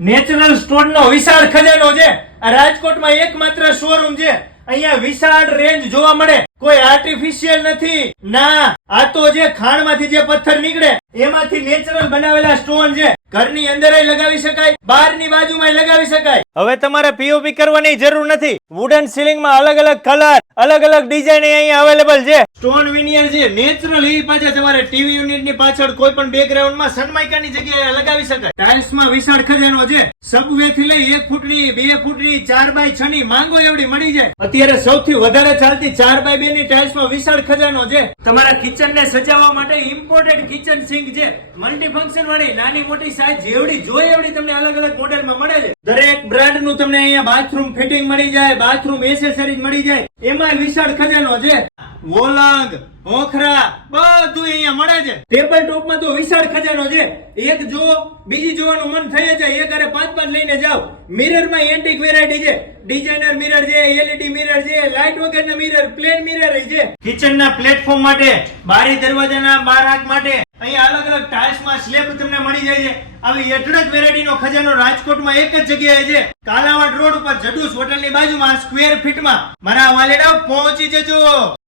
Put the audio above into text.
Natural stone નો વિશાળ ખજાનો છે. આ રાજકોટમાં એકમાત્ર શોરૂમ છે. અહીંયા વિશાળ રેન્જ જોવા મળે. કોઈ આર્ટિફિશિયલ નથી. ના, આ તો જે ખાણમાંથી જે પથ્થર નીકળે, એમાંથી નેચરલ બનાવેલા સ્ટોન છે. ઘરની અંદર લગાવી શકાય, બહારની બાજુમાં લગાવી શકાય. હવે તમારે પીઓપી કરવાની જરૂર નથી. વુડન સીલિંગમાં અલગ અલગ કલર અલગ અલગ ડિઝાઇન અહીંયા અવેલેબલ છે. સ્ટોન વિનિયર છે, નેચરલ એ તમારે ટીવી યુનિટની પાછળ કોઈ પણ બેકગ્રાઉન્ડમાં સનમાઇકાની જગ્યાએ લગાવી શકાય. ટાઇલ્સમાં વિશાળ ખજાનો છે સબવે થી લઈ એક ફૂટની બે ફૂટની ચાર બાય છ ની માંગો એવડી મળી જાય. અત્યારે સૌથી વધારે ચાલતી ચાર બાય બે ની ટાઇલ્સમાં વિશાળ ખજાનો છે. તમારા કિચન ને સજાવવા માટે ઇમ્પોર્ટેડ કિચન સિંક છે. મલ્ટી ફંક્શન વાળી નાની મોટી સાઈઝ જેવડી જોઈએ એવડી તમને અલગ અલગ મોડેલમાં મળે છે. દરેક બ્રાન્ડનું તમને અહીંયા બાથરૂમ ફિટિંગ મળી જાય બાથરૂમ એસેસરીઝ મળી જાય. એમાં વિશાળ ખજાનો છે. વોલંગ ઓખરા બધું અહીંયા મળે છે. ટેબલ ટોપમાં તો વિશાળ ખજાનો છે. એક જો બીજી જોવાનું મન થઈ જાય એક અરે પાંચ પાંચ લઈને જાવ મિરરમાં એન્ટિક વેરાયટી છે. ડિઝાઇનર મિરર છે એલઈડી મિરર છે લાઇટ વગરના મિરર પ્લેન મિરર છે. કિચન ના પ્લેટફોર્મ માટે, બારી દરવાજાના બારાક માટે અહીંયા અલગ અલગ ટાઇલ્સમાં સ્લેબ તમને મળી જાય છે. આવી અઢળક વેરાયટી નો ખજાનો રાજકોટમાં એક જ જગ્યાએ છે. કાલાવાડ રોડ ઉપર જડુસ હોટલની બાજુમાં સ્ક્વેર ફીટમાં. મારા વાલેડા, પહોંચી જજો.